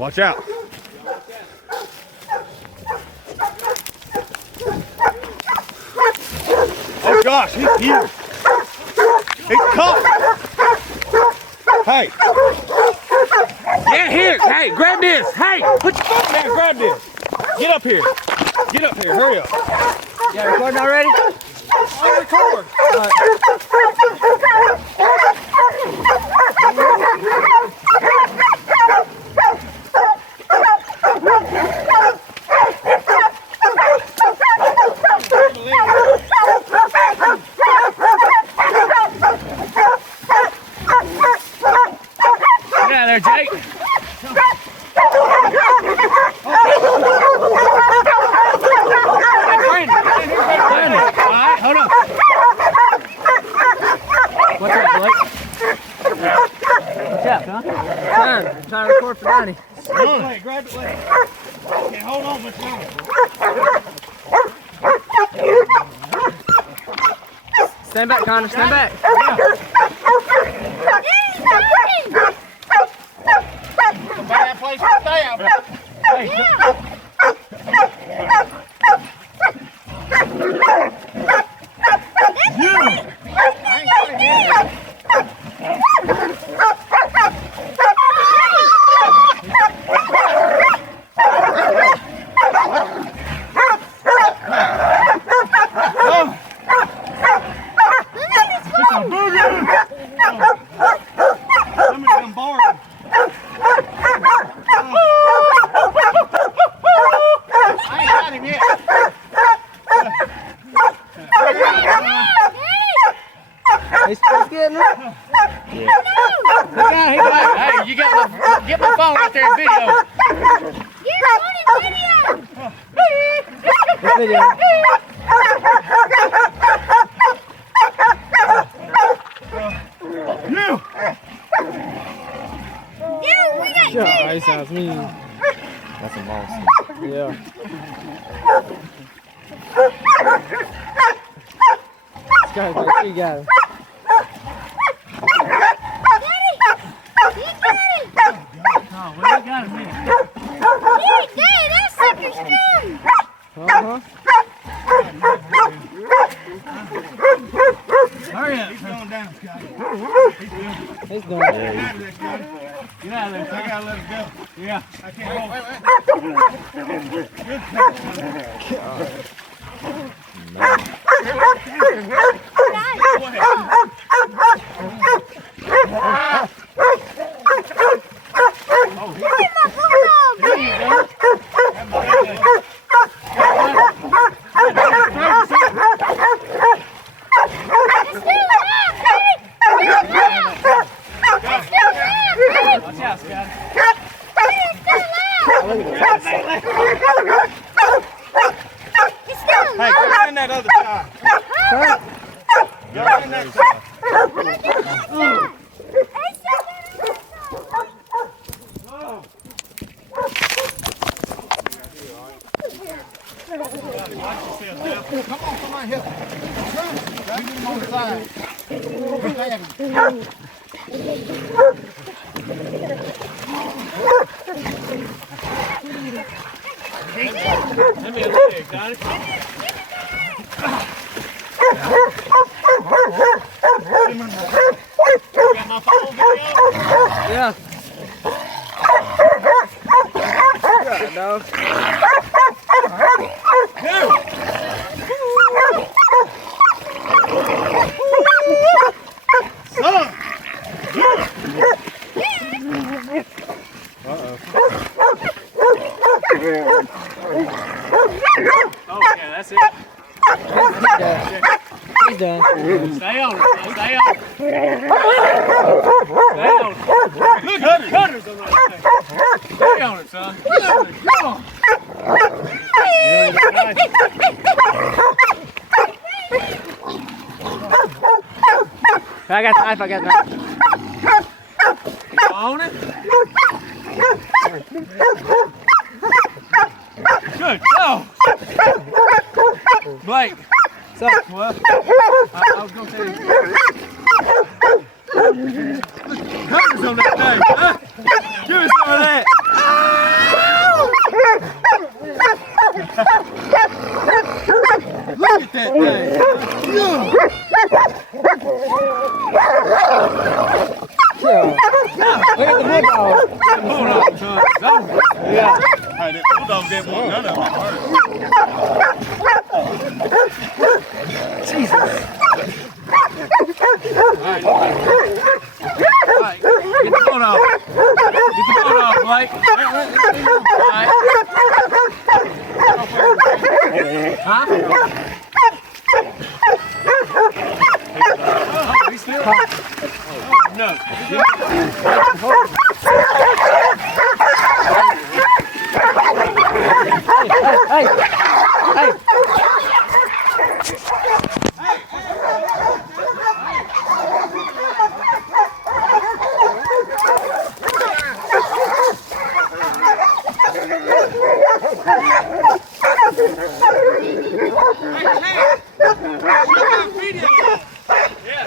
Watch out. Oh gosh, he's huge. He's caught. Hey. Yeah, here. Hey, grab this. Hey, put your foot down. Grab this. Get up here. Get up here. Hurry up. You got recording already? I'll record. Get out of there, Jake. Alright, hold on. What's up, Blake? What's up, huh? I'm trying to record for Donnie. Grab it, leg. Okay, hold on much longer. Stand back, Connor. Stand back. Bad place to stay out. Hey. He's getting it. Hey, you got get my phone out there and video. Get on video. This video. Yeah, we got Sure, that sounds mean. That's a boss. Yeah. This guy's like, you got him. Oh, well, you got him here. That sucker's strong. Uh-huh. Hurry up. He's going down, Scotty. He's doing Get it. out of there, Scotty. Get out of there. I gotta let him go. Yeah, I can't hold Watch out, Scotty. Hey, go in that other side. Go in that side. Come on, somebody help. Get him on the side. Let me look at got it. Got my phone video? Yeah. Good, dog. Okay, that's it. He's done. Stay on it, son. Stay on it. Stay on it. Look, cutters on that thing. Stay on it, son. Come on. I got the knife. I got the knife. You on it? Good. Go. Blake. What's up? Well, I was going to tell you. Cutters on that thing, huh? Give us some of that. Look at the bulldog. Bulldog, son. Yeah. Hey, that bulldog didn't want none of it. Jesus. Alright, get the bulldog. Get the bulldog, Blake. Alright. Huh? Oh, he's still. Oh, no. Hey, hey. Yeah.